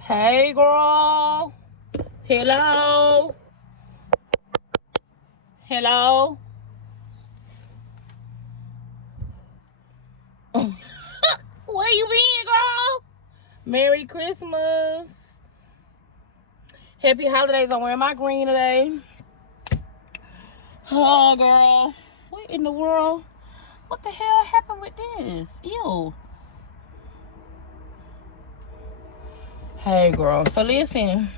Hey, girl. Hello. Hello. Where you been, girl? Merry Christmas. Happy holidays. I'm wearing my green today. Oh, girl. What in the world? What the hell happened with this? Ew. Hey, girl. So, listen.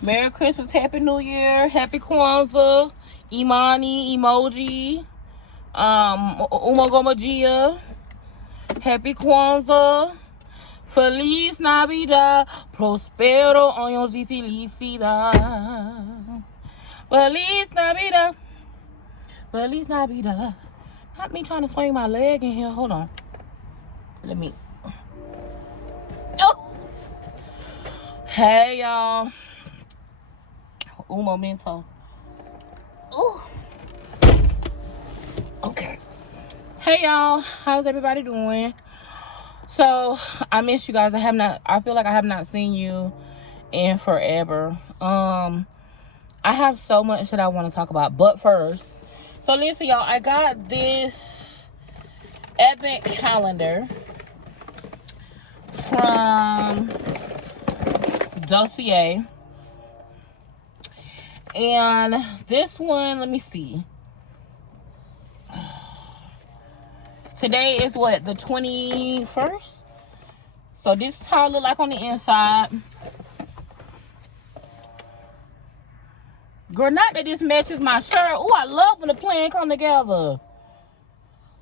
Merry Christmas. Happy New Year. Happy Kwanzaa. Imani. Emoji. Umagomagia. Happy Kwanzaa. Feliz Navidad. Prospero años y felicidad. Feliz Navidad. Feliz Navidad. Not me trying to swing my leg in here. Hold on. Let me. Oh. Hey, y'all. Un momento. Ooh. Okay. Hey, y'all. How's everybody doing? So, I miss you guys. I feel like I have not seen you in forever. I have so much that I want to talk about. But first, so listen, y'all. I got this advent calendar from Dossier. And this one, let me see. Today is what, the 21st? So this is how it look like on the inside. Girl, not that this matches my shirt. Ooh, I love when the plan come together.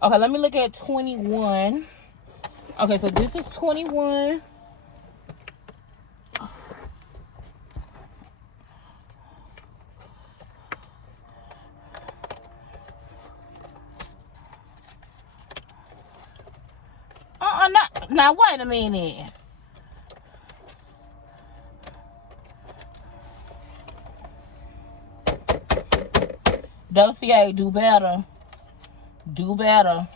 Okay, let me look at 21. Okay, so this is 21. Now, wait a minute. Dossier, do better. Do better.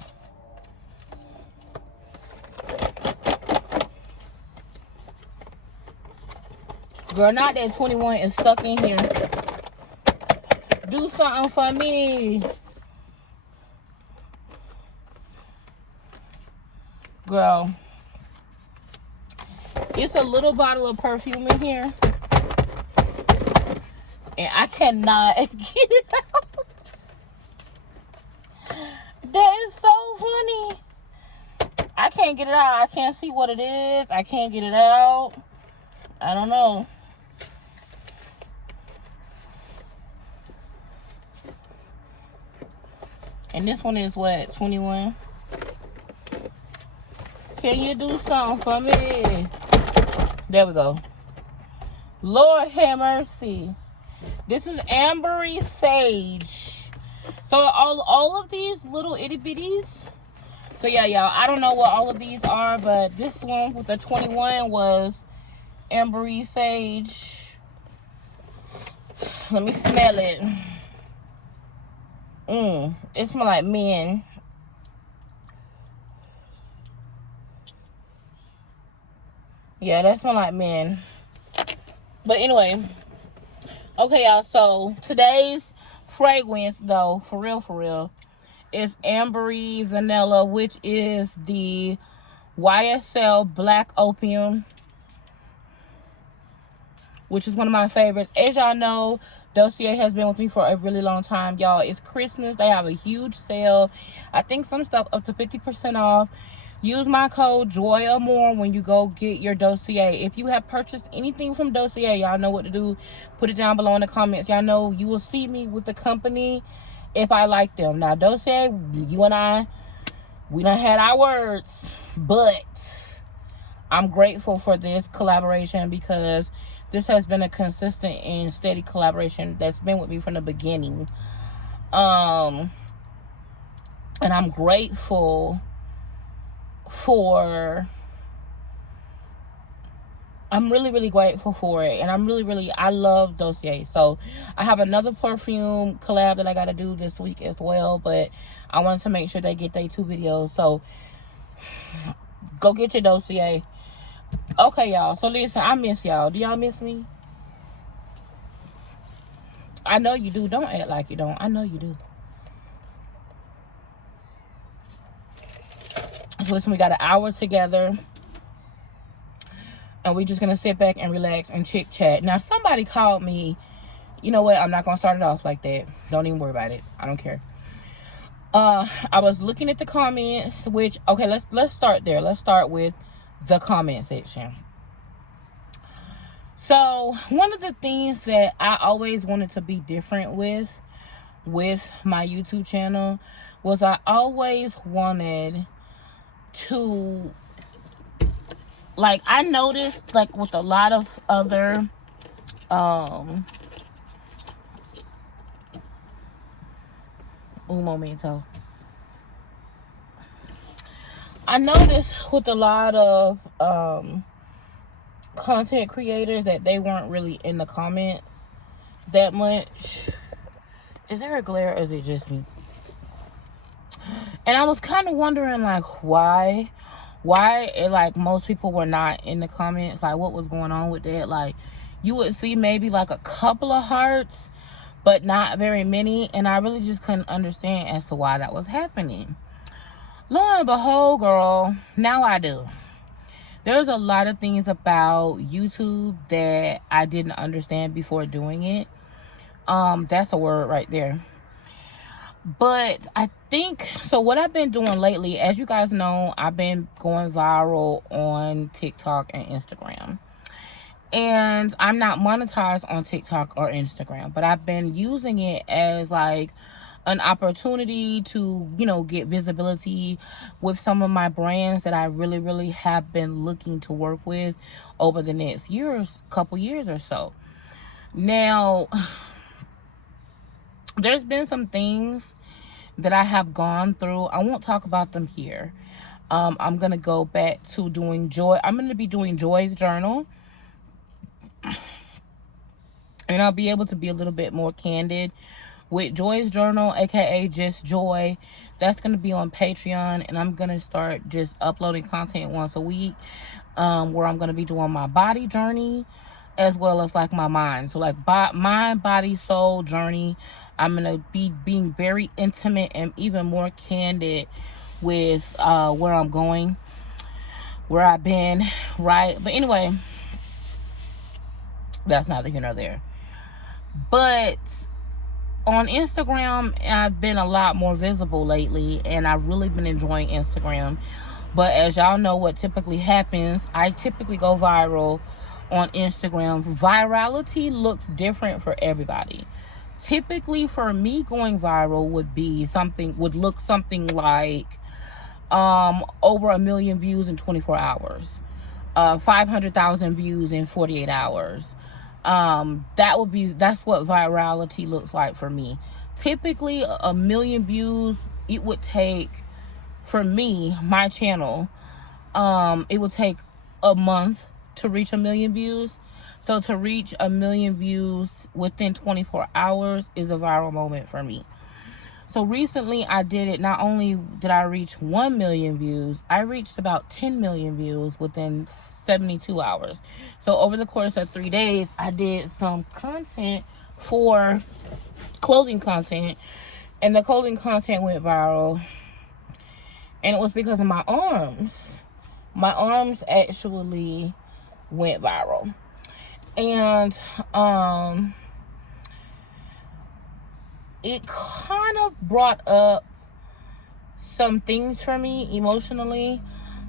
Girl, not that 21 is stuck in here. Do something for me. Girl. It's a little bottle of perfume in here. And I cannot get it out. That is so funny. I can't get it out. I can't see what it is. I can't get it out. I don't know. And this one is what? 21? Can you do something for me? There we go. Lord have mercy. This is ambery sage. So all of these little itty bitties. So yeah, y'all. I don't know what all of these are, but this one with the 21 was ambery sage. Let me smell it. It smells like men. Yeah, that smells like men. But anyway. Okay, y'all. So today's fragrance, though, for real, is ambery vanilla, which is the YSL Black Opium, which is one of my favorites. As y'all know, Dossier has been with me for a really long time, y'all. It's Christmas. They have a huge sale. I think some stuff up to 50% off. Use my code JOYAMOR when you go get your Dossier. If you have purchased anything from Dossier, y'all know what to do. Put it down below in the comments. Y'all know you will see me with the company if I like them. Now, Dossier, you and I, we done had our words. But I'm grateful for this collaboration because this has been a consistent and steady collaboration that's been with me from the beginning. And I'm grateful I'm really grateful for it. And I love Dossier. So I have another perfume collab that I got to do this week as well, but I wanted to make sure they get their 2 videos. So go get your Dossier. Okay, y'all. So listen, I miss y'all. Do y'all miss me? I know you do. Don't act like you don't. I know you do. So listen, we got an hour together. And we're just going to sit back and relax and chit chat. Now, somebody called me. You know what? I'm not going to start it off like that. Don't even worry about it. I don't care. I was looking at the comments, which, okay, let's start there. Let's start with the comment section. So one of the things that I always wanted to be different with my YouTube channel was I always wanted to, like, I noticed, like, with a lot of other un momento. I noticed with a lot of content creators that they weren't really in the comments that much. Is there a glare or is it just me? And I was kind of wondering, like, why like most people were not in the comments, like what was going on with that. Like, you would see maybe like a couple of hearts, but not very many, and I really just couldn't understand as to why that was happening. Lo and behold, girl, now I do. There's a lot of things about YouTube that I didn't understand before doing it. That's a word right there. But I think, so what I've been doing lately, as you guys know, I've been going viral on TikTok and Instagram. And I'm not monetized on TikTok or Instagram, but I've been using it as like an opportunity to, you know, get visibility with some of my brands that I really, really have been looking to work with over the next couple years or so. Now, there's been some things that I have gone through. I won't talk about them here. I'm going to go back to doing Joy. I'm going to be doing Joy's journal. And I'll be able to be a little bit more candid with Joy's journal, aka just Joy. That's going to be on Patreon. And I'm going to start just uploading content once a week, where I'm going to be doing my body journey as well as like my mind. So like mind, body, soul journey. I'm going to be being very intimate and even more candid with where I'm going, where I've been, right? But anyway, that's neither here nor there. But on Instagram, I've been a lot more visible lately, and I've really been enjoying Instagram. But as y'all know, what typically happens, I typically go viral on Instagram. Virality looks different for everybody. Typically for me, going viral would look something like over 1 million views in 24 hours, 500,000 views in 48 hours. That's what virality looks like for me. Typically 1 million views, it would take, for me, my channel, it would take a month to reach 1 million views. So to reach 1 million views within 24 hours is a viral moment for me. So recently I did it. Not only did I reach 1 million views, I reached about 10 million views within 72 hours. So over the course of 3 days, I did some content for clothing content, and the clothing content went viral. And it was because of my arms. My arms actually went viral. And it kind of brought up some things for me emotionally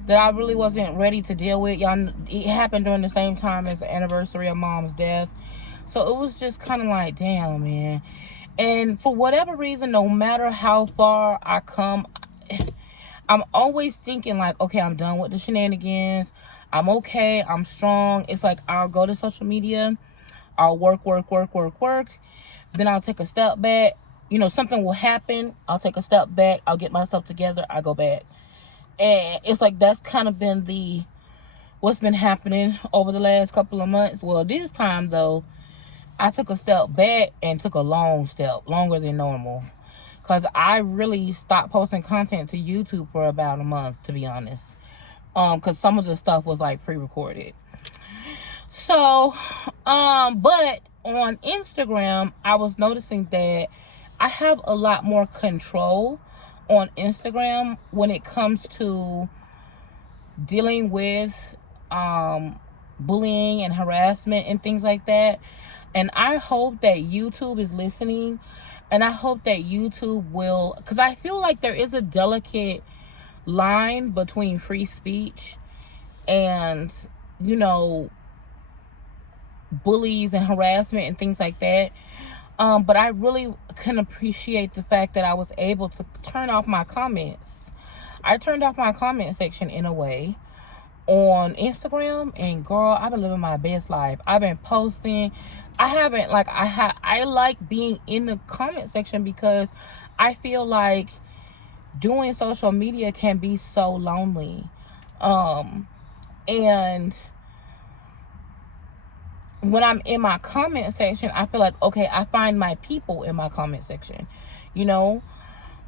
that I really wasn't ready to deal with. Y'all, it happened during the same time as the anniversary of Mom's death. So it was just kind of like, damn, man. And for whatever reason, no matter how far I come, I'm always thinking like, okay, I'm done with the shenanigans. I'm okay. I'm strong. It's like I'll go to social media. I'll work. Then I'll take a step back. You know, something will happen. I'll take a step back. I'll get myself together. I go back. And it's like that's kind of been what's been happening over the last couple of months. Well, this time, though, I took a step back and took a long step, longer than normal. Because I really stopped posting content to YouTube for about a month, to be honest. because some of the stuff was like pre-recorded. So but on Instagram, I was noticing that I have a lot more control on Instagram when it comes to dealing with bullying and harassment and things like that. And I hope that YouTube is listening, and I hope that YouTube will, because I feel like there is a delicate line between free speech and, you know, bullies and harassment and things like that. But I really can appreciate the fact that I was able to turn off my comments. I turned off my comment section in a way on Instagram, and girl, I've been living my best life. I've been posting. I haven't, like, I like being in the comment section because I feel like doing social media can be so lonely. And when I'm in my comment section, I feel like, okay, I find my people in my comment section, you know?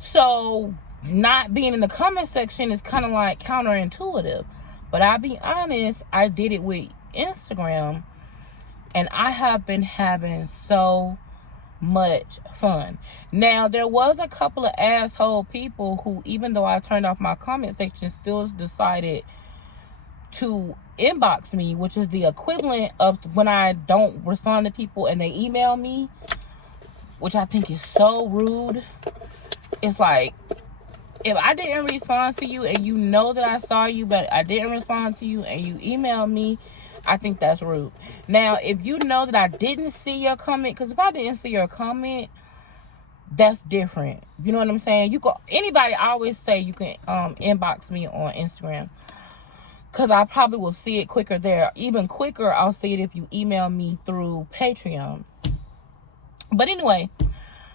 So not being in the comment section is kind of like counterintuitive. But I'll be honest, I did it with Instagram, and I have been having so much fun. Now, there was a couple of asshole people who, even though I turned off my comment section, still decided to inbox me, which is the equivalent of when I don't respond to people and they email me, which I think is so rude. It's like, if I didn't respond to you and you know that I saw you, but I didn't respond to you and you emailed me, I think that's rude. Now, if you know that I didn't see your comment, because if I didn't see your comment, that's different. You know what I'm saying? You go, anybody, I always say you can inbox me on Instagram, because I probably will see it quicker there. Even quicker, I'll see it if you email me through Patreon. But anyway,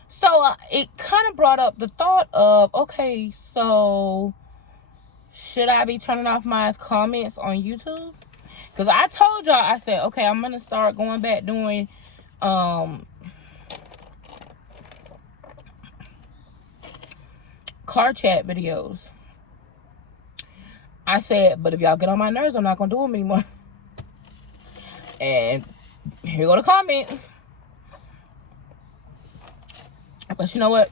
so it kind of brought up the thought of, okay, so should I be turning off my comments on YouTube? Because I told y'all, I said, okay, I'm going to start going back doing car chat videos. I said, but if y'all get on my nerves, I'm not going to do them anymore. And here go the comments. But you know what?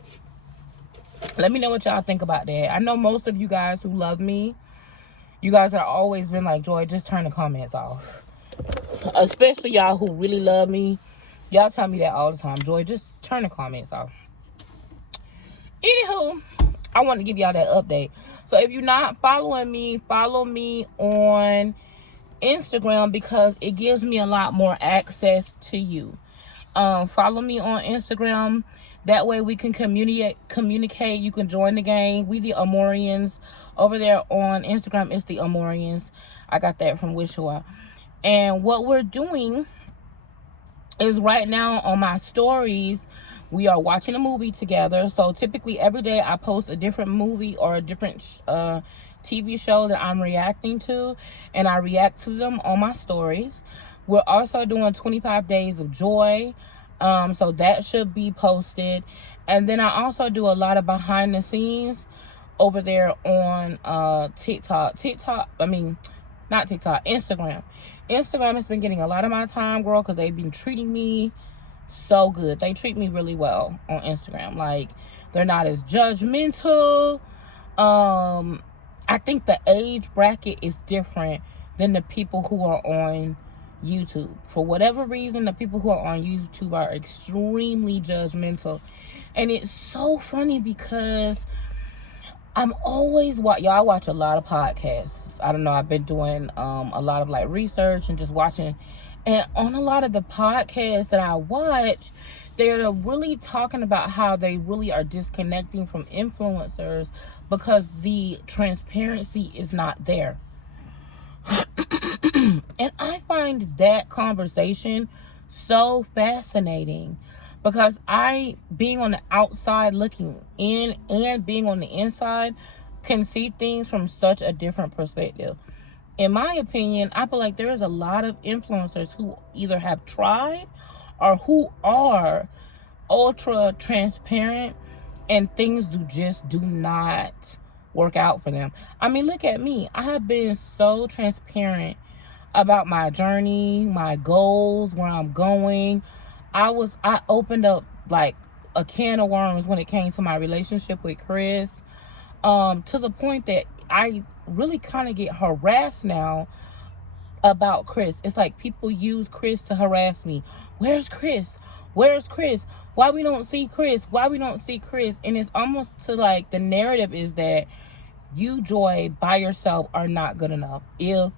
Let me know what y'all think about that. I know most of you guys who love me, you guys are always been like, Joy, just turn the comments off. Especially y'all who really love me. Y'all tell me that all the time. Joy, just turn the comments off. Anywho, I want to give y'all that update. So if you're not following me, follow me on Instagram, because it gives me a lot more access to you. Follow me on Instagram. That way we can communicate. You can join the gang. We the Amorians. Over there on Instagram, it's the Amorians. I got that from Wishua. And what we're doing is right now on my stories, we are watching a movie together. So typically every day I post a different movie or a different TV show that I'm reacting to, and I react to them on my stories. We're also doing 25 days of joy. So that should be posted. And then I also do a lot of behind the scenes over there on Instagram. Instagram has been getting a lot of my time, girl, because they've been treating me so good. They treat me really well on Instagram. Like, they're not as judgmental. I think the age bracket is different than the people who are on YouTube. For whatever reason, the people who are on YouTube are extremely judgmental. And it's so funny because I'm always y'all watch a lot of podcasts. I don't know, I've been doing a lot of like research and just watching, and on a lot of the podcasts that I watch, they're really talking about how they really are disconnecting from influencers because the transparency is not there. And I find that conversation so fascinating, because being on the outside looking in and being on the inside, can see things from such a different perspective. In my opinion, I feel like there is a lot of influencers who either have tried or who are ultra transparent, and things just do not work out for them. I mean, look at me. I have been so transparent about my journey, my goals, where I'm going. I opened up like a can of worms when it came to my relationship with Chris, to the point that I really kind of get harassed now about Chris. It's like people use Chris to harass me. Where's Chris? Where's Chris? Why we don't see Chris? Why we don't see Chris? And it's almost to like the narrative is that you, Joy, by yourself are not good enough. If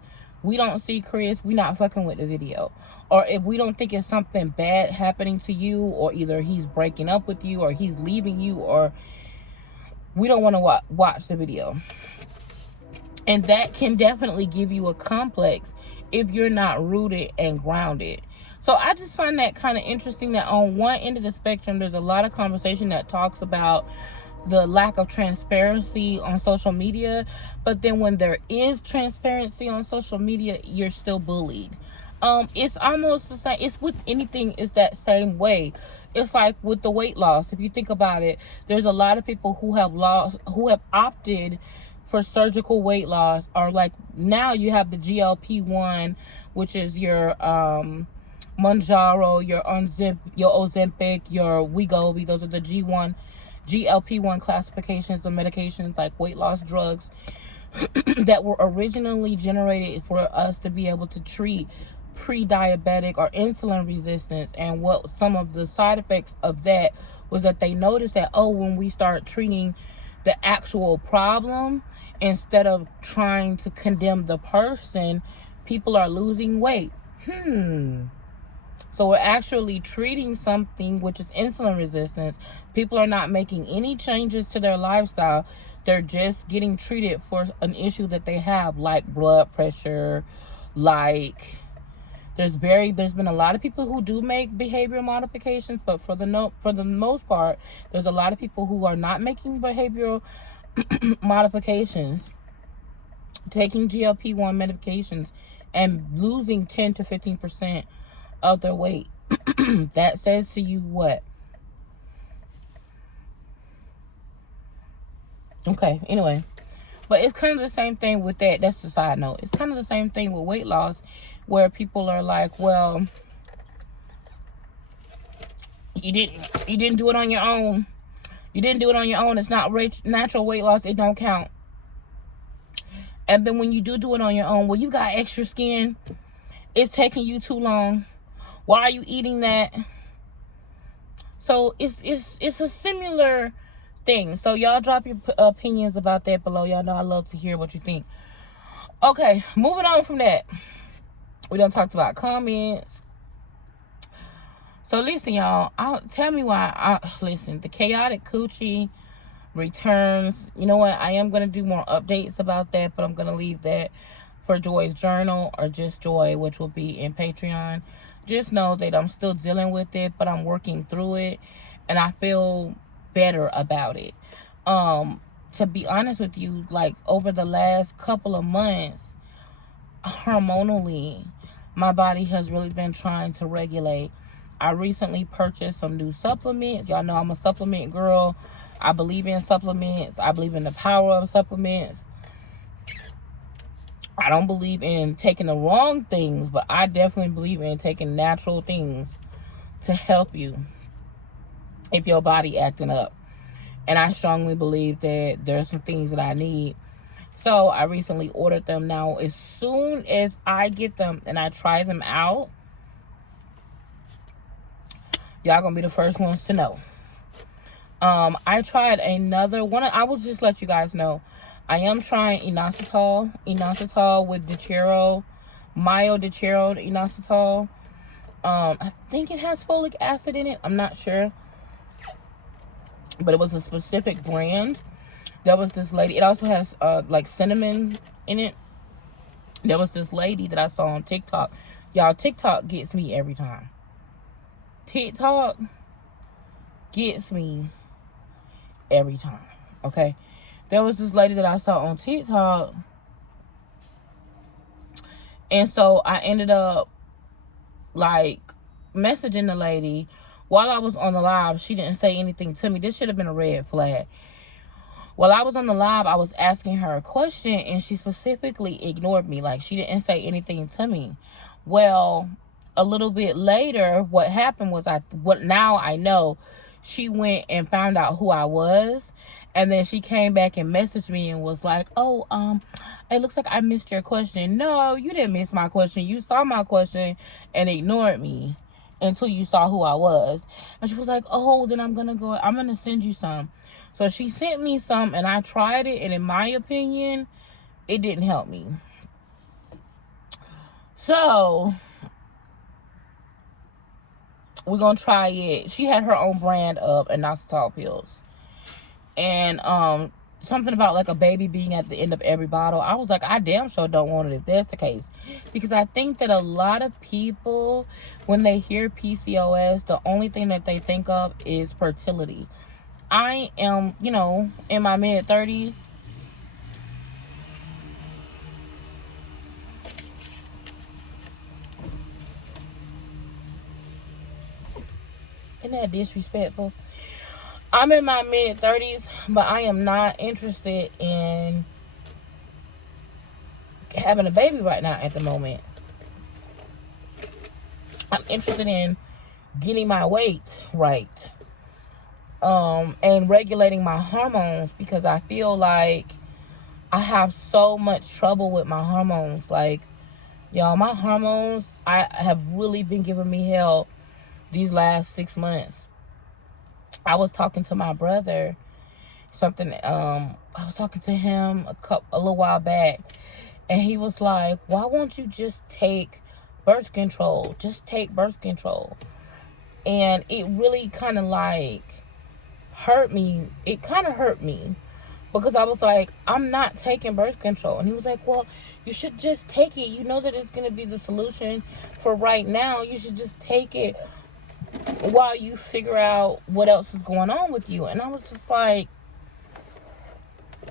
we don't see Chris, we not fucking with the video. Or if we don't think it's something bad happening to you, or either he's breaking up with you, or he's leaving you, or we don't want to watch the video. And that can definitely give you a complex if you're not rooted and grounded. So I just find that kind of interesting that on one end of the spectrum, there's a lot of conversation that talks about the lack of transparency on social media. But then when there is transparency on social media, you're still bullied. It's almost the same. It's with anything, it's that same way. It's like with the weight loss. If you think about it, there's a lot of people who have opted for surgical weight loss, or like now you have the GLP-1, which is your Mounjaro, your Ozempic, your Wegovy. Those are the GLP-1 classifications of medications, like weight loss drugs that were originally generated for us to be able to treat pre-diabetic or insulin resistance. And what some of the side effects of that was that they noticed that, when we start treating the actual problem instead of trying to condemn the person, people are losing weight. So we're actually treating something, which is insulin resistance. People are not making any changes to their lifestyle. They're just getting treated for an issue that they have, like blood pressure, like there's been a lot of people who do make behavioral modifications, but for the most part, there's a lot of people who are not making behavioral modifications, taking GLP-1 medications and losing 10 to 15% of their weight. That says to you what? Okay, anyway. But it's kind of the same thing with that. That's the side note. It's kind of the same thing with weight loss, where people are like, well, you didn't do it on your own. You didn't do it on your own. It's not natural weight loss. It don't count. And then when you do it on your own, well, you got extra skin. It's taking you too long. Why are you eating that? So it's a similar thing. So y'all drop your opinions about that below. Y'all know I love to hear what you think. Okay, moving on from that. We done talked about comments. So listen, y'all. Tell me why. Listen, the chaotic coochie returns. You know what? I am going to do more updates about that, but I'm going to leave that for Joy's journal, or just Joy, which will be in Patreon. Just know that I'm still dealing with it, but I'm working through it, and I feel better about it. To be honest with you, like over the last couple of months, hormonally, my body has really been trying to regulate. I recently purchased some new supplements. Y'all know I'm a supplement girl. I believe in supplements. I believe in the power of supplements. I don't believe in taking the wrong things, but I definitely believe in taking natural things to help you if your body acting up. And I strongly believe that there's some things that I need. So I recently ordered them. Now, as soon as I get them and I try them out, y'all gonna be the first ones to know. I tried another one. I will just let you guys know. I am trying inositol with Dechero, Myo Dechero inositol. I think it has folic acid in it. I'm not sure. But it was a specific brand. There was this lady. It also has like cinnamon in it. There was this lady that I saw on TikTok. Y'all, TikTok gets me every time. TikTok gets me every time. Okay? There was this lady that I saw on TikTok. And so I ended up like messaging the lady. While I was on the live, she didn't say anything to me. This should have been a red flag. While I was on the live, I was asking her a question, and she specifically ignored me. Like, she didn't say anything to me. Well, a little bit later, what happened was, now I know, she went and found out who I was, and then she came back and messaged me and was like, oh, it looks like I missed your question. No, you didn't miss my question. You saw my question and ignored me until you saw who I was. And she was like, oh, then I'm gonna send you some. So she sent me some, and I tried it, and in my opinion, it didn't help me. So we're gonna try it. She had her own brand of inositol pills, and something about like a baby being at the end of every bottle. I was like, I damn sure don't want it if that's the case, because I think that a lot of people, when they hear PCOS, the only thing that they think of is fertility. I am, in my mid-30s. Isn't that disrespectful? I'm in my mid-30s, but I am not interested in having a baby right now at the moment. I'm interested in getting my weight right. And regulating my hormones, because I feel like I have so much trouble with my hormones. Like, y'all, my hormones, I have really been giving me hell these last 6 months. I was talking to my brother, I was talking to him a little while back, and he was like, why won't you just take birth control? Just take birth control. And it really kind of like hurt me. It kind of hurt me, because I was like, I'm not taking birth control. And he was like, well, you should just take it. You know that it's going to be the solution for right now. You should just take it while you figure out what else is going on with you. And I was just like,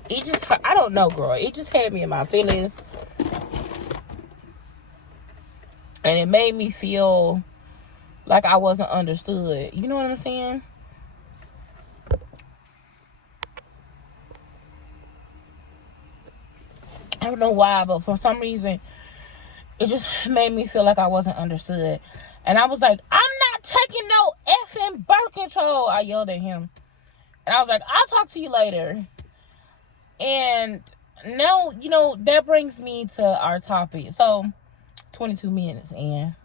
I don't know, girl. It just had me in my feelings. And it made me feel like I wasn't understood. You know what I'm saying? I don't know why, but for some reason, it just made me feel like I wasn't understood. And I was like, I'm not taking no effing birth control. I yelled at him. And I was like, I'll talk to you later. And now, that brings me to our topic. So, 22 minutes in.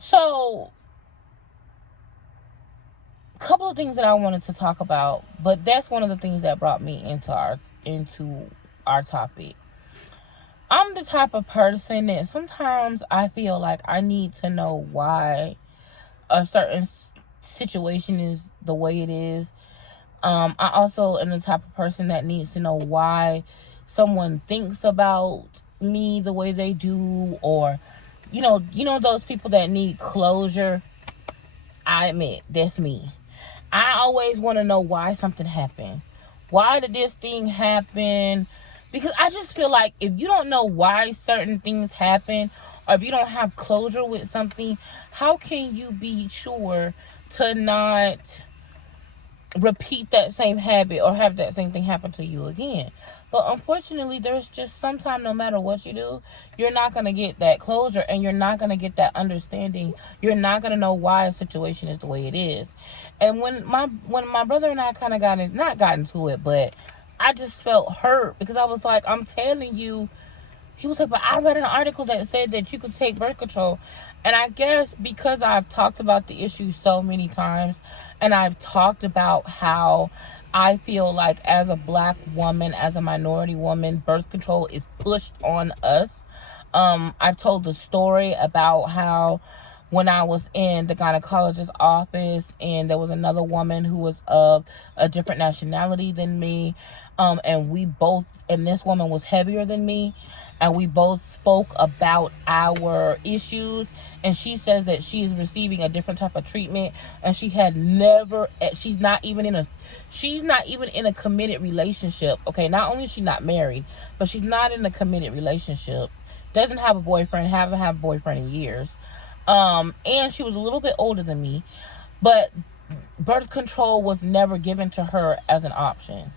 So, a couple of things that I wanted to talk about, but that's one of the things that brought me into our topic. I'm the type of person that sometimes I feel like I need to know why a certain situation is the way it is. I also am the type of person that needs to know why someone thinks about me the way they do, or those people that need closure. I admit, that's me. I always want to know why something happened. Why did this thing happen? Because I just feel like if you don't know why certain things happen, or if you don't have closure with something, how can you be sure to not repeat that same habit or have that same thing happen to you again? But unfortunately, there's just sometimes, no matter what you do, you're not going to get that closure, and you're not going to get that understanding. You're not going to know why a situation is the way it is. And when my brother and I kind of got into it, but I just felt hurt, because I was like, I'm telling you. He was like, but I read an article that said that you could take birth control. And I guess because I've talked about the issue so many times, and I've talked about how I feel like as a black woman, as a minority woman, birth control is pushed on us. I've told the story about how when I was in the gynecologist's office, and there was another woman who was of a different nationality than me, and this woman was heavier than me, and we both spoke about our issues, and she says that she is receiving a different type of treatment, and she's not even in a committed relationship. Okay, not only is she not married, but she's not in a committed relationship, doesn't have a boyfriend, haven't had a boyfriend in years. And she was a little bit older than me, but birth control was never given to her as an option.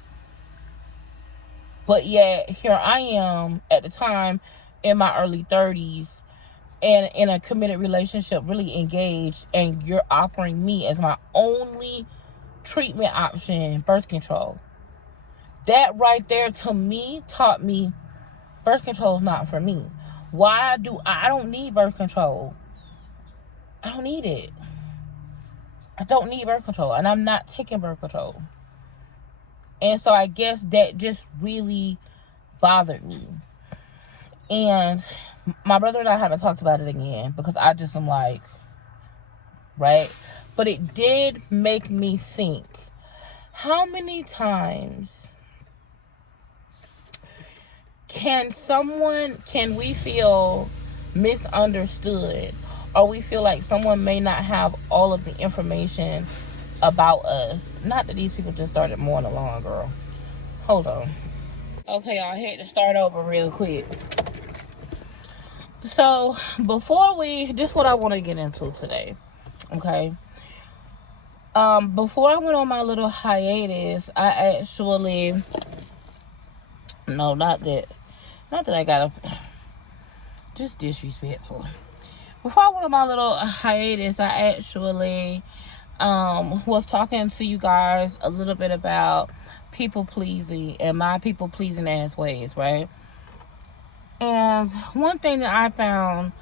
But yet, here I am at the time in my early 30s and in a committed relationship, really engaged, and you're offering me as my only treatment option birth control. That right there to me taught me birth control is not for me. I don't need birth control. I don't need it. I don't need birth control, and I'm not taking birth control. And so I guess that just really bothered me. And my brother and I haven't talked about it again because I just am like, right? But it did make me think, how many times can we feel misunderstood, or we feel like someone may not have all of the information about us? Not that these people just started mowing the lawn, girl. Hold on. Okay, I had to start over real quick. So this is what I want to get into today. Okay. Before I went on my little hiatus, not that I gotta, just disrespectful. Before I went on my little hiatus, I actually was talking to you guys a little bit about people pleasing and my people pleasing ass ways, right? And one thing that I found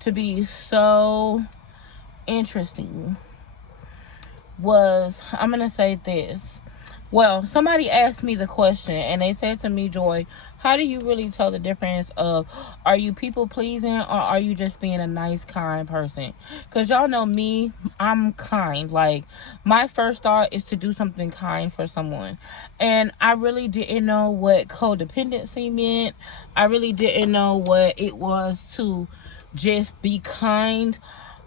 to be so interesting was, I'm gonna say this. Well, somebody asked me the question, and they said to me, Joy, how do you really tell the difference of, are you people pleasing, or are you just being a nice, kind person? Because y'all know me, I'm kind. Like, my first thought is to do something kind for someone. And I really didn't know what codependency meant. I really didn't know what it was to just be kind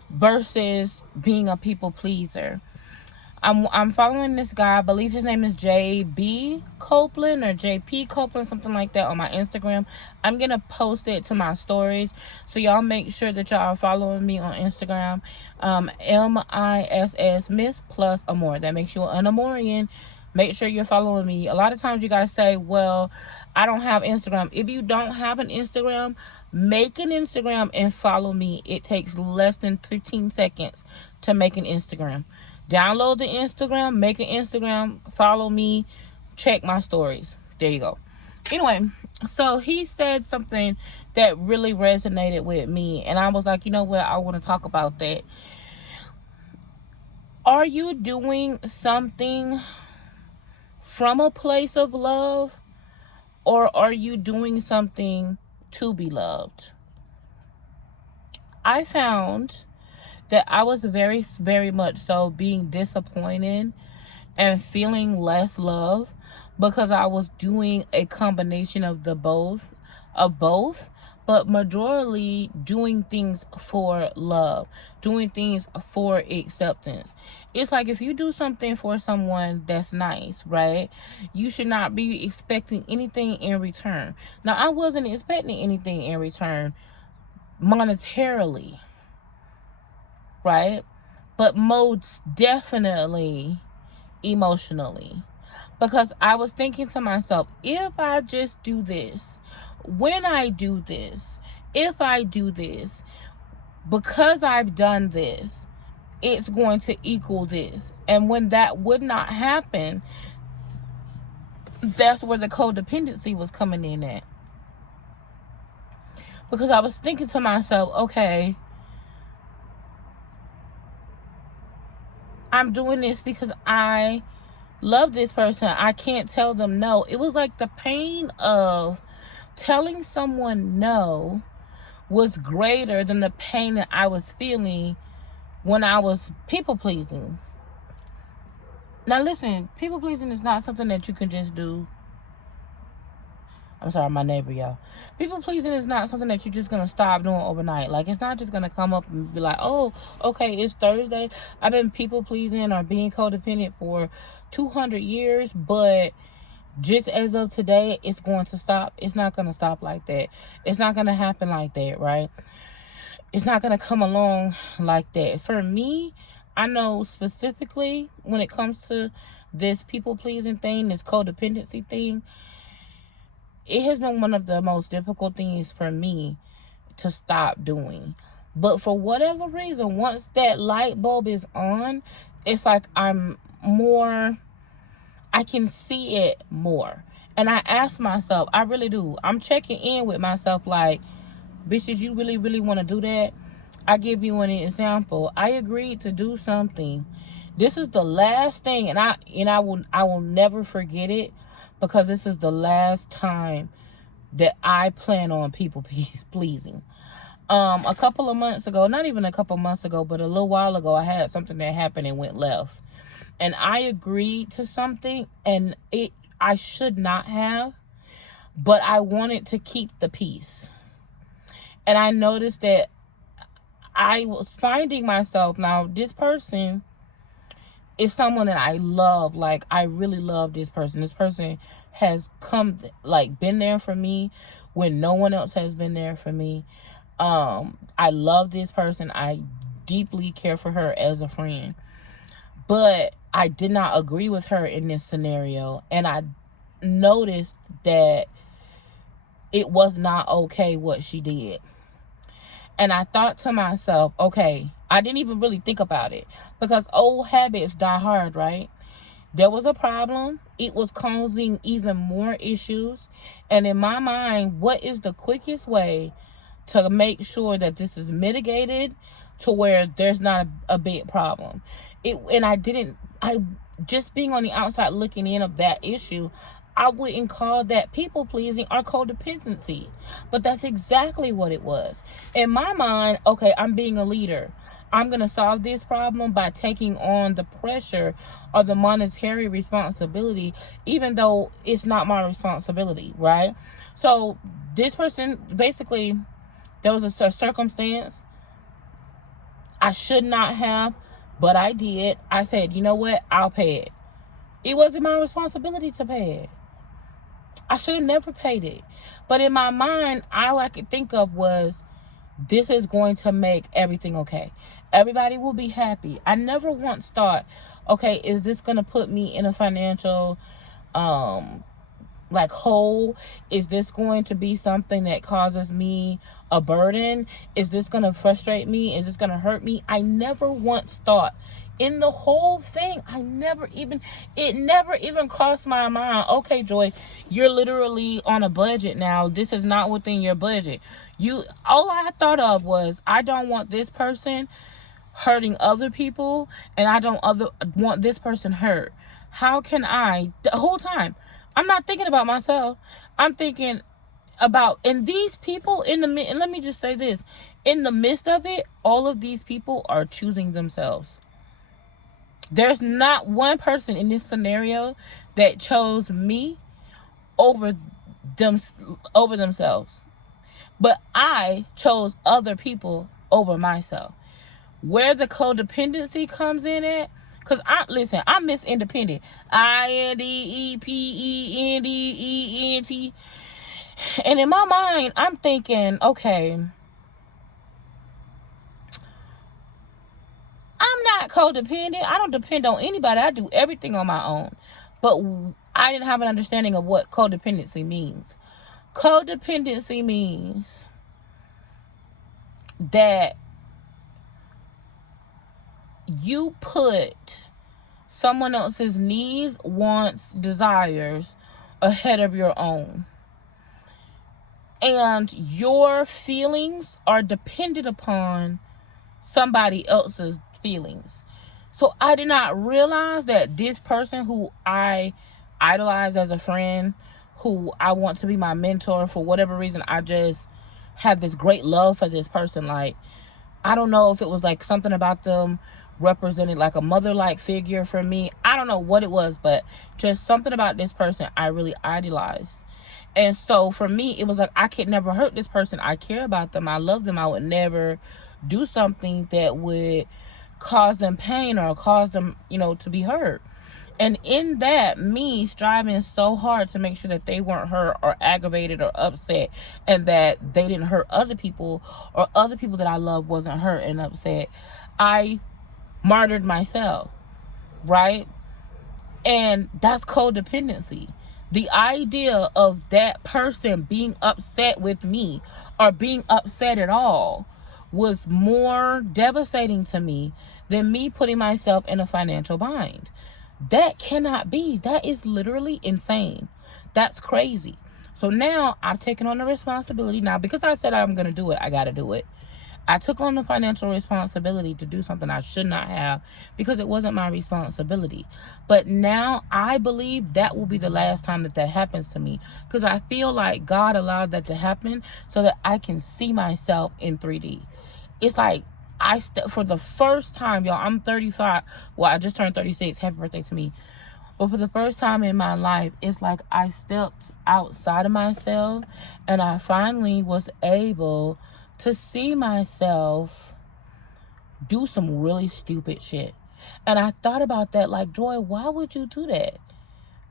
versus being a people pleaser. I'm following this guy. I believe his name is JB Copeland or JP Copeland, something like that, on my Instagram. I'm going to post it to my stories. So y'all make sure that y'all are following me on Instagram. MISS Miss plus Amor. That makes you an Amorian. Make sure you're following me. A lot of times you guys say, well, I don't have Instagram. If you don't have an Instagram, make an Instagram and follow me. It takes less than 15 seconds to make an Instagram. Download the Instagram, make an Instagram, follow me, check my stories. There you go. Anyway, so he said something that really resonated with me, and I was like, you know what, I want to talk about that. Are you doing something from a place of love, or are you doing something to be loved? I found that I was very, very much so being disappointed and feeling less love because I was doing a combination of both, but majorly doing things for love, doing things for acceptance. It's like, if you do something for someone that's nice, right, you should not be expecting anything in return. Now, I wasn't expecting anything in return monetarily, right? But most definitely emotionally. Because I was thinking to myself, if I just do this, when I do this, if I do this, because I've done this, it's going to equal this. And when that would not happen, that's where the codependency was coming in at. Because I was thinking to myself, okay, I'm doing this because I love this person. I can't tell them no. It was like the pain of telling someone no was greater than the pain that I was feeling when I was people pleasing. Now listen, people pleasing is not something that you can just do. I'm sorry, my neighbor, y'all. People pleasing is not something that you're just going to stop doing overnight. Like, it's not just going to come up and be like, oh, okay, it's Thursday. I've been people pleasing or being codependent for 200 years, but just as of today, it's going to stop. It's not going to stop like that. It's not going to happen like that, right? It's not going to come along like that. For me, I know specifically when it comes to this people pleasing thing, this codependency thing, it has been one of the most difficult things for me to stop doing. But for whatever reason, once that light bulb is on, it's like I'm more, I can see it more. And I ask myself, I really do. I'm checking in with myself like, bitch, did you really, really want to do that? I give you an example. I agreed to do something. This is the last thing, and I will never forget it, because this is the last time that I plan on people pleasing. A couple of months ago, not even a couple months ago, but a little while ago, I had something that happened and went left. And I agreed to something, and I should not have, but I wanted to keep the peace. And I noticed that I was finding myself, now this person is someone that I love. Like, I really love this person. This person has come, like, been there for me when no one else has been there for me. I love this person. I deeply care for her as a friend. But I did not agree with her in this scenario. And I noticed that it was not okay what she did. And I thought to myself, okay, I didn't even really think about it, because old habits die hard, right? There was a problem. It was causing even more issues. And in my mind, what is the quickest way to make sure that this is mitigated to where there's not a big problem? I just being on the outside looking in of that issue, I wouldn't call that people pleasing or codependency, but that's exactly what it was. In my mind, okay, I'm being a leader. I'm going to solve this problem by taking on the pressure or the monetary responsibility, even though it's not my responsibility, right? So this person, basically, there was a circumstance I should not have, but I did. I said, you know what? I'll pay it. It wasn't my responsibility to pay it. I should have never paid it. But in my mind, all I could think of was, this is going to make everything okay. Everybody will be happy. I never once thought, okay, is this going to put me in a financial hole? Is this going to be something that causes me a burden? Is this going to frustrate me? Is this going to hurt me? I never once thought in the whole thing. It never even crossed my mind, okay, Joy, you're literally on a budget now. This is not within your budget. All I thought of was, I don't want this person hurting other people, and I don't want this person hurt. How can the whole time, I'm not thinking about myself. I'm thinking about, and these people and let me just say this, in the midst of it, all of these people are choosing themselves. There's not one person in this scenario that chose me over themselves. But I chose other people over myself. Where the codependency comes in at, because I'm Miss Independent. INDEPENDENT. And in my mind, I'm thinking, okay, I'm not codependent. I don't depend on anybody. I do everything on my own. But I didn't have an understanding of what codependency means. Codependency means that you put someone else's needs, wants, desires ahead of your own. And your feelings are dependent upon somebody else's feelings. So I did not realize that this person who I idolize as a friend, who I want to be my mentor, for whatever reason, I just have this great love for this person. Like, I don't know if it was like something about them represented like a mother-like figure for me. I don't know what it was, but just something about this person I really idolized. And so for me, it was like, I could never hurt this person. I care about them. I love them. I would never do something that would cause them pain or cause them, to be hurt. And in that, me striving so hard to make sure that they weren't hurt or aggravated or upset, and that they didn't hurt other people, or other people that I love wasn't hurt and upset, I martyred myself, right? And that's codependency. The idea of that person being upset with me or being upset at all was more devastating to me than me putting myself in a financial bind. That cannot be. That is literally insane. That's crazy. So now I've taken on the responsibility. Now, because I said I'm going to do it, I got to do it. I took on the financial responsibility to do something I should not have because it wasn't my responsibility. But now I believe that will be the last time that happens to me, because I feel like God allowed that to happen so that I can see myself in 3D. It's like for the first time, y'all, I'm 35. Well, I just turned 36. Happy birthday to me. But for the first time in my life, it's like I stepped outside of myself and I finally was able to see myself do some really stupid shit. And I thought about that, like, Joy, why would you do that?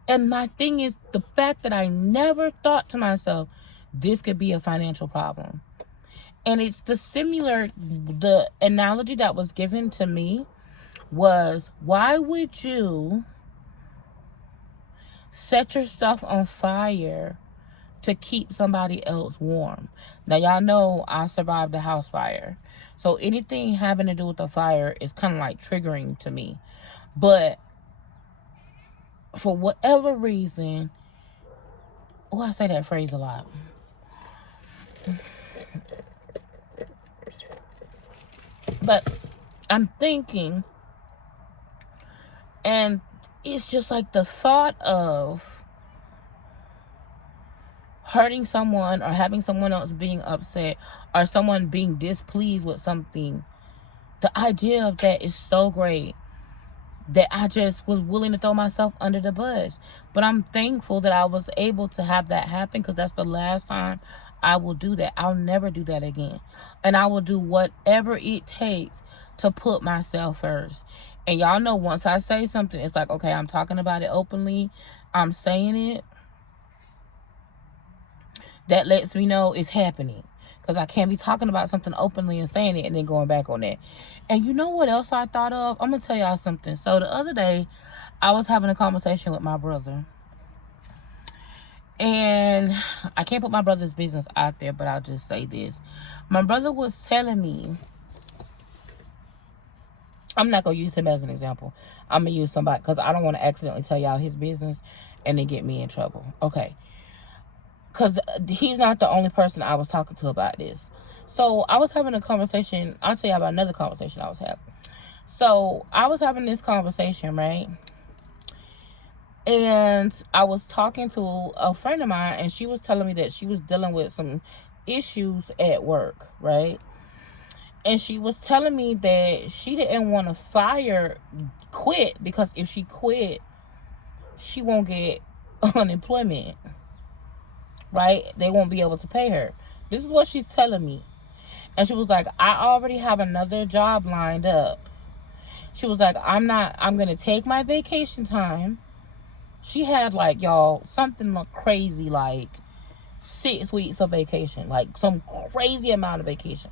And my thing is the fact that I never thought to myself, this could be a financial problem. And it's the analogy that was given to me was, why would you set yourself on fire to keep somebody else warm? Now, y'all know I survived a house fire. So anything having to do with the fire is kind of like triggering to me. But for whatever reason, I say that phrase a lot. But I'm thinking, and it's just like the thought of hurting someone or having someone else being upset or someone being displeased with something. The idea of that is so great that I just was willing to throw myself under the bus. But I'm thankful that I was able to have that happen, because that's the last time I will do that. I'll never do that again. And I will do whatever it takes to put myself first. And y'all know, once I say something, it's like, okay, I'm talking about it openly. I'm saying it. That lets me know it's happening. Because I can't be talking about something openly and saying it and then going back on that. And you know what else I thought of? I'm going to tell y'all something. So the other day, I was having a conversation with my brother. And I can't put my brother's business out there, but I'll just say this. My brother was telling me, I'm not going to use him as an example. I'm going to use somebody, because I don't want to accidentally tell y'all his business and then get me in trouble. Okay. Because he's not the only person I was talking to about this. So I was having a conversation. I'll tell you about another conversation I was having. So I was having this conversation, right? And I was talking to a friend of mine, and she was telling me that she was dealing with some issues at work, right? And she was telling me that she didn't want to quit, because if she quit, she won't get unemployment, right? They won't be able to pay her. This is what she's telling me. And she was like, I already have another job lined up. She was like, I'm going to take my vacation time. She had, like, y'all, something like crazy, like 6 weeks of vacation, like some crazy amount of vacation.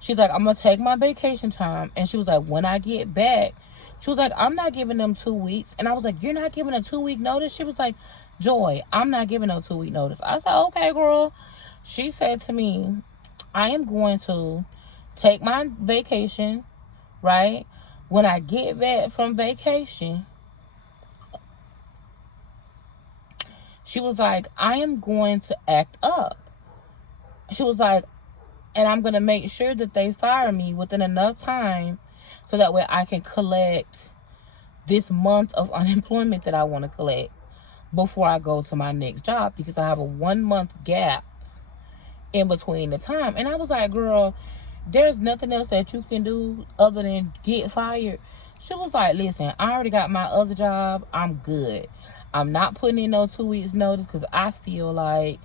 She's like, I'm going to take my vacation time. And she was like, when I get back, she was like, I'm not giving them 2 weeks. And I was like, you're not giving a 2-week notice? She was like, Joy, I'm not giving no 2-week notice. I said, okay, girl. She said to me, I am going to take my vacation, right? When I get back from vacation, she was like, I am going to act up. She was like, and I'm going to make sure that they fire me within enough time so that way I can collect this month of unemployment that I want to collect before I go to my next job, because I have a 1-month gap in between the time. And I was like, girl, there's nothing else that you can do other than get fired. She was like, listen, I already got my other job. I'm good. I'm not putting in no 2 weeks notice, because I feel like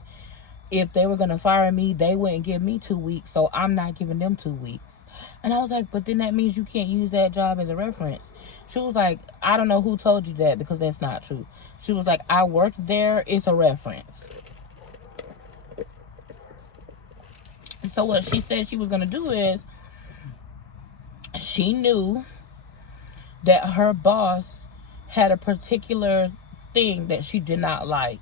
if they were going to fire me, they wouldn't give me 2 weeks. So I'm not giving them 2 weeks. And I was like, but then that means you can't use that job as a reference. She was like, I don't know who told you that, because that's not true. She was like, I worked there. It's a reference. So what she said she was going to do is, she knew that her boss had a particular thing that she did not like.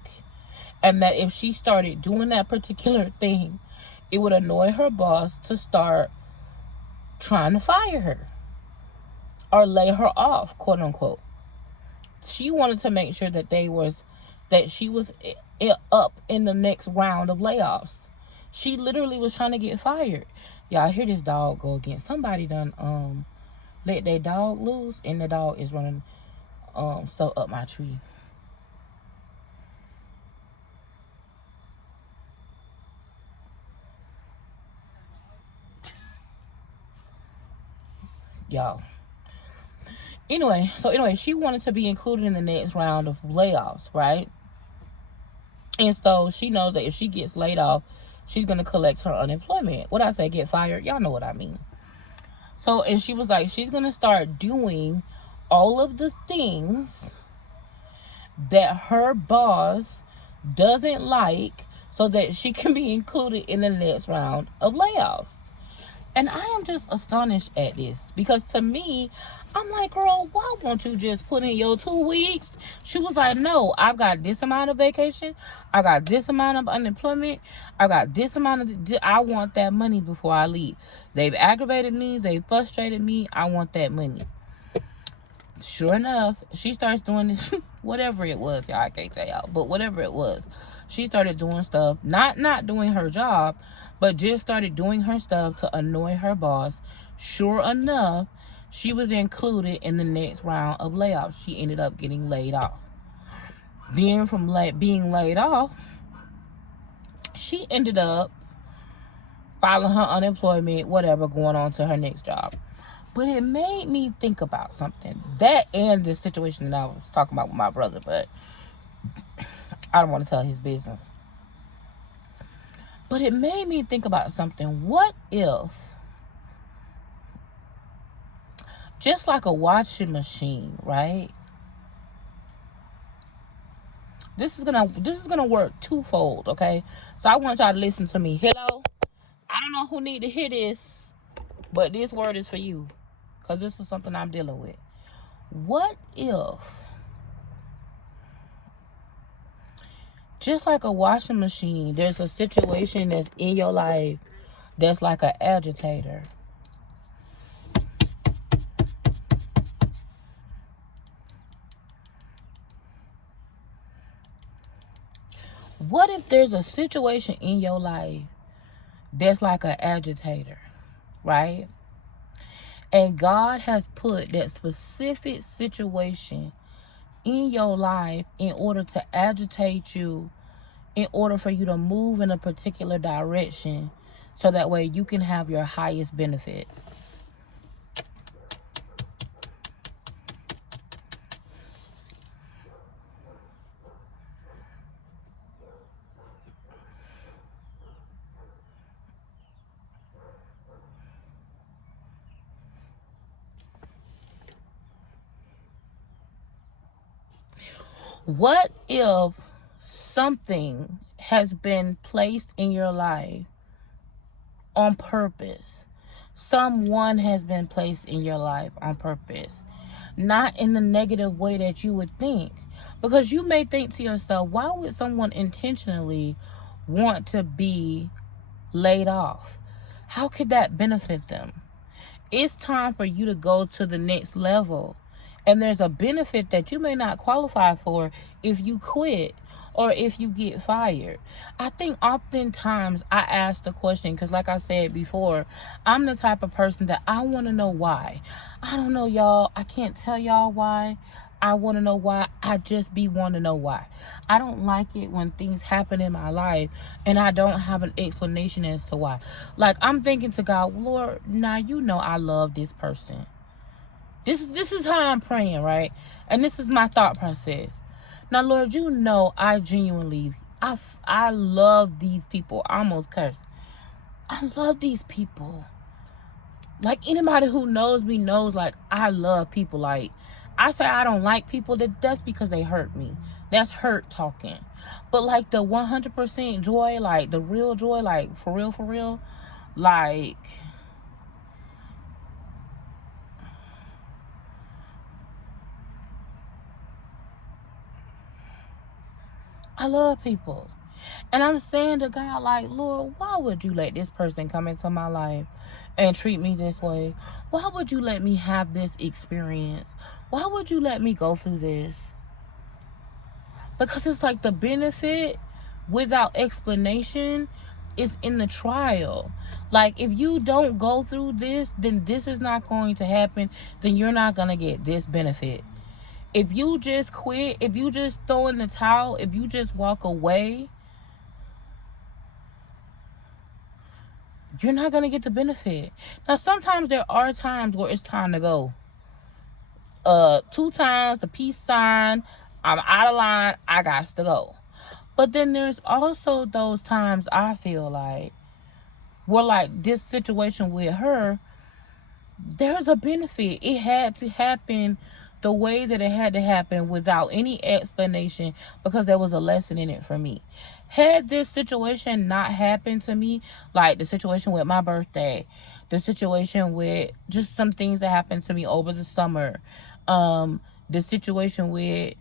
And that if she started doing that particular thing, it would annoy her boss to start trying to fire her or lay her off, quote unquote. She wanted to make sure that she was up in the next round of layoffs. She literally was trying to get fired. Y'all hear this dog go again. Somebody done let their dog loose, and the dog is running stuff up my tree. Y'all. Anyway, she wanted to be included in the next round of layoffs, right? And so she knows that if she gets laid off, she's going to collect her unemployment. What I say, get fired? Y'all know what I mean. So, and she was like, she's going to start doing all of the things that her boss doesn't like so that she can be included in the next round of layoffs. And I am just astonished at this, because to me, I'm like, girl, why won't you just put in your 2 weeks? She was like, no, I've got this amount of vacation. I got this amount of unemployment. I got this amount of, I want that money before I leave. They've aggravated me. They've frustrated me. I want that money. Sure enough, she starts doing this, whatever it was, y'all, I can't tell y'all, but whatever it was, she started doing stuff, not doing her job, but just started doing her stuff to annoy her boss. Sure enough, she was included in the next round of layoffs. She ended up getting laid off. Then from being laid off, she ended up filing her unemployment, whatever, going on to her next job. But it made me think about something. That and the situation that I was talking about with my brother, but I don't want to tell his business. But it made me think about something. What if, just like a washing machine, right? This is gonna work twofold, okay? So I want y'all to listen to me. Hello? I don't know who need to hear this, but this word is for you, because this is something I'm dealing with. What if, just like a washing machine, there's a situation that's in your life that's like an agitator? What if there's a situation in your life that's like an agitator, right? And God has put that specific situation in your life in order to agitate you, in order for you to move in a particular direction, so that way you can have your highest benefit. What if something has been placed in your life on purpose? Someone has been placed in your life on purpose. Not in the negative way that you would think. Because you may think to yourself, why would someone intentionally want to be laid off? How could that benefit them? It's time for you to go to the next level. And there's a benefit that you may not qualify for if you quit or if you get fired. I think oftentimes I ask the question, because like I said before, I'm the type of person that I want to know why. I don't know, y'all. I can't tell y'all why. I want to know why. I just want to know why. I don't like it when things happen in my life and I don't have an explanation as to why. Like, I'm thinking to God, Lord, now you know I love this person. This is how I'm praying, right? And this is my thought process. Now, Lord, you know I genuinely, I love these people. I almost cursed. I love these people. Like, anybody who knows me knows, like, I love people. Like, I say I don't like people, that's because they hurt me. That's hurt talking. But, like, the 100% joy, like, the real joy, like, for real, like, I love people. And I'm saying to God, like, Lord, why would you let this person come into my life and treat me this way? Why would you let me have this experience? Why would you let me go through this? Because it's like the benefit without explanation is in the trial. Like, if you don't go through this, then this is not going to happen. Then you're not going to get this benefit. If you just quit, if you just throw in the towel, if you just walk away, you're not going to get the benefit. Now, sometimes there are times where it's time to go. 2 times, the peace sign, I'm out of line, I got to go. But then there's also those times I feel like, where like this situation with her, there's a benefit. It had to happen the way that it had to happen without any explanation, because there was a lesson in it for me. Had this situation not happened to me, like the situation with my birthday, the situation with just some things that happened to me over the summer, the situation with,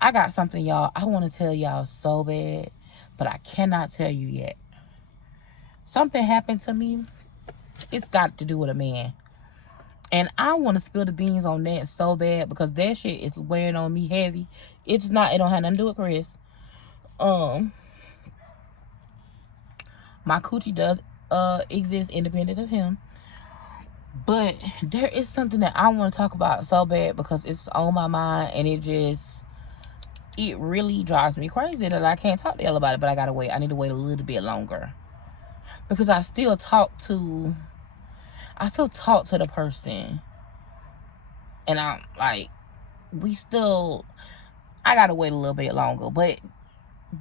I got something, y'all, I want to tell y'all so bad, but I cannot tell you yet. Something happened to me. It's got to do with a man. And I want to spill the beans on that so bad, because that shit is wearing on me heavy. It don't have nothing to do with Chris. My coochie does exist independent of him. But there is something that I want to talk about so bad, because it's on my mind, and it really drives me crazy that I can't talk to y'all about it, but I gotta wait. I need to wait a little bit longer. Because I still talk to the person. And I'm like, I gotta wait a little bit longer. But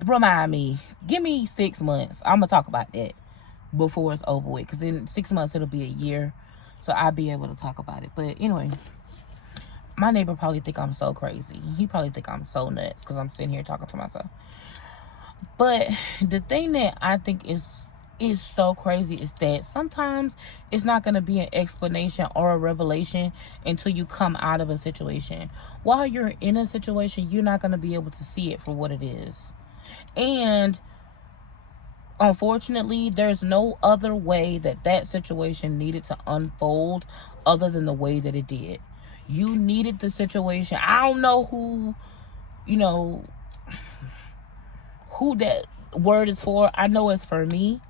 remind me, give me 6 months. I'm gonna talk about that before it's over with. Because in 6 months, it'll be a year. So I'll be able to talk about it. But anyway, my neighbor probably think I'm so crazy. He probably think I'm so nuts because I'm sitting here talking to myself. But the thing that I think is so crazy is that sometimes it's not going to be an explanation or a revelation until you come out of a situation. While you're in a situation, you're not going to be able to see it for what it is. And unfortunately, there's no other way that situation needed to unfold other than the way that it did. You needed the situation. I don't know who that word is for. I know it's for me,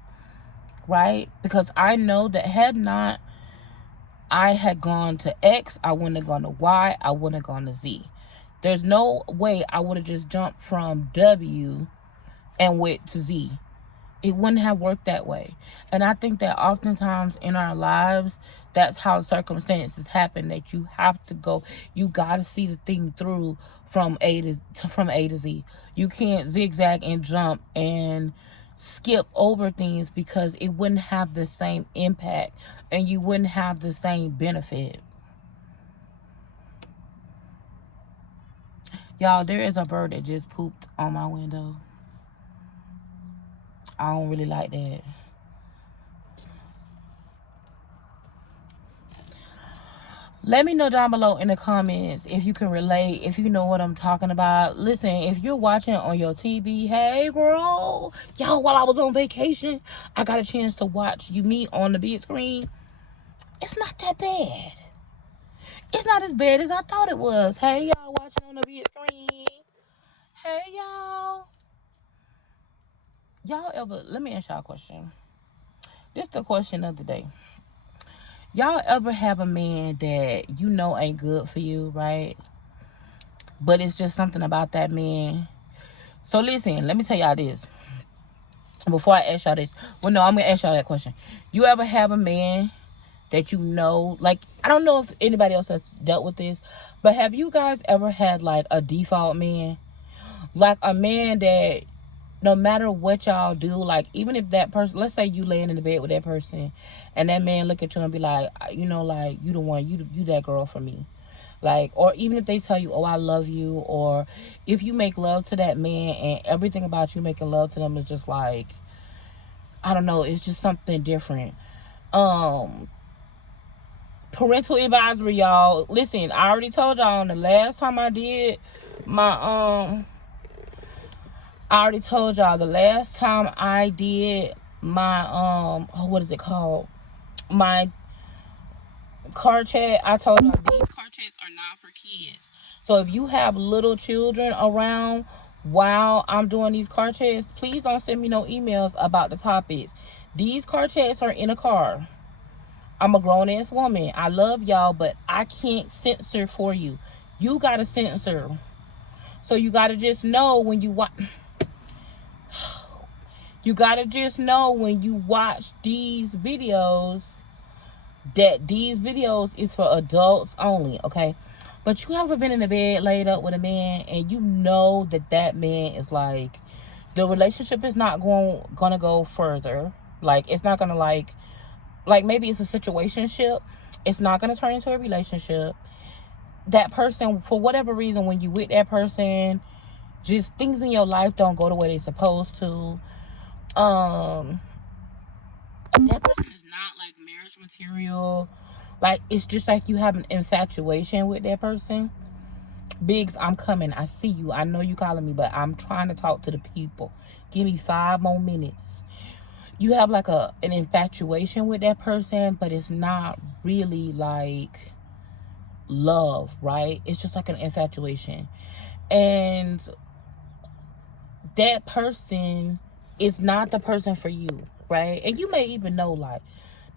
right? Because I know that had not I had gone to X, I wouldn't have gone to Y, I wouldn't have gone to Z. There's no way I would have just jumped from W and went to Z. It wouldn't have worked that way. And I think that oftentimes in our lives, that's how circumstances happen, that you have to go, you got to see the thing through from A to Z. You can't zigzag and jump and skip over things, because it wouldn't have the same impact and you wouldn't have the same benefit. Y'all, there is a bird that just pooped on my window. I don't really like that. Let me know down below in the comments if you can relate, if you know what I'm talking about. Listen, if you're watching on your TV, hey girl, y'all, while I was on vacation, I got a chance to watch me on the big screen. It's not that bad. It's not as bad as I thought it was. Hey y'all watching on the big screen. Hey y'all. Y'all ever, let me ask y'all a question. This is the question of the day. Y'all ever have a man that you know ain't good for you, right? But it's just something about that man. So listen, let me tell y'all this. Before I ask y'all this. Well, no, I'm going to ask y'all that question. You ever have a man that you know, like, I don't know if anybody else has dealt with this, but have you guys ever had like a default man? Like a man that no matter what y'all do, like even if that person, let's say you laying in the bed with that person and that man look at you and be like, like, you the one, you that girl for me. Like, or even if they tell you, oh, I love you, or if you make love to that man and everything about you making love to them is just like, I don't know, it's just something different. Parental advisory, y'all. Listen, I already told y'all on the last time I did my I already told y'all the last time I did my what is it called, my card chat, I told y'all these card chats are not for kids. So if you have little children around while I'm doing these card chats, please don't send me no emails about the topics. These card chats are in a car. I'm a grown ass woman. I love y'all, but I can't censor for you. You gotta censor. So you gotta just know when you watch. You gotta just know when you watch these videos that these videos is for adults only, okay? But you ever been in the bed laid up with a man and you know that that man is like, the relationship is not gonna go further. Like, it's not gonna like maybe it's a situationship. It's not gonna turn into a relationship. That person, for whatever reason, when you with that person, just things in your life don't go the way they're supposed to. That person is not like marriage material. Like, it's just like you have an infatuation with that person. Biggs, I'm coming. I see you. I know you calling me, but I'm trying to talk to the people. Give me 5 more minutes. You have like an infatuation with that person, but it's not really like love, right? It's just like an infatuation. And that person is not the person for you, right? And you may even know, like,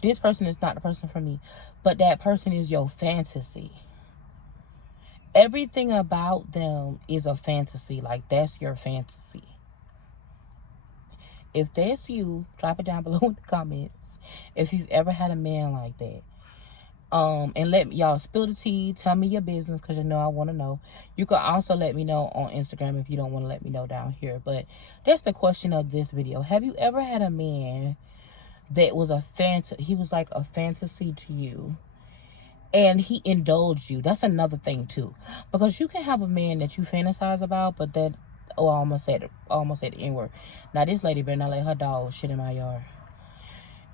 this person is not the person for me, but that person is your fantasy. Everything about them is a fantasy. Like, that's your fantasy. If that's you, drop it down below in the comments if you've ever had a man like that. And let y'all spill the tea. Tell me your business, because you know I want to know. You can also let me know on Instagram if you don't want to let me know down here. But that's the question of this video. Have you ever had a man that was he was like a fantasy to you, and he indulged you? That's another thing too, because you can have a man that you fantasize about, but that, oh, I almost said the N-word. Now this lady better not let her dog shit in my yard.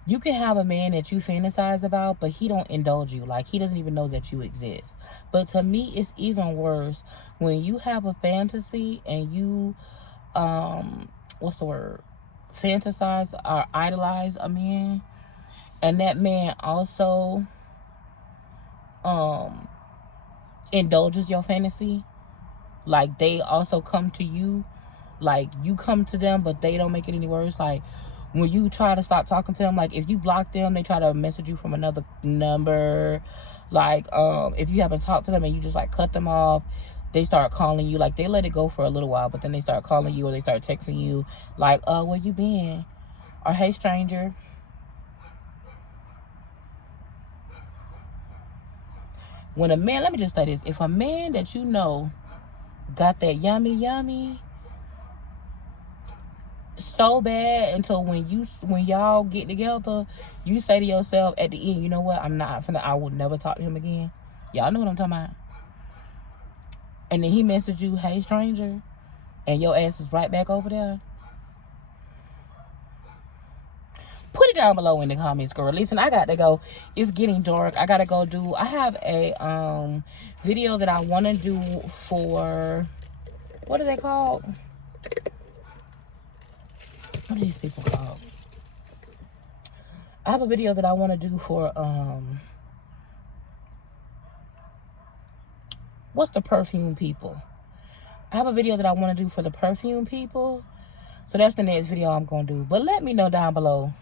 You can have a man that you fantasize about, but he don't indulge you. Like, he doesn't even know that you exist. But to me, it's even worse when you have a fantasy and you, what's the word? Fantasize or idolize a man, and that man also, indulges your fantasy. Like, they also come to you. Like, you come to them, but they don't make it any worse. Like, when you try to stop talking to them, like, if you block them, they try to message you from another number. Like, if you haven't talked to them and you just, like, cut them off, they start calling you. Like, they let it go for a little while, but then they start calling you, or they start texting you. Like, where you been? Or, hey, stranger. When a man, let me just say this. If a man that you know got that yummy, yummy so bad until when y'all get together, you say to yourself at the end, you know what, I will never talk to him again. Y'all know what I'm talking about. And then he messaged you, hey, stranger, and your ass is right back over there. Put it down below in the comments, girl. Listen, I got to go. It's getting dark. I got to go do, I have a video that I want to do for, what are they called? What are these people called? I have a video that I want to do for, what's the perfume people? I have a video that I want to do for the perfume people. So that's the next video I'm going to do. But let me know down below.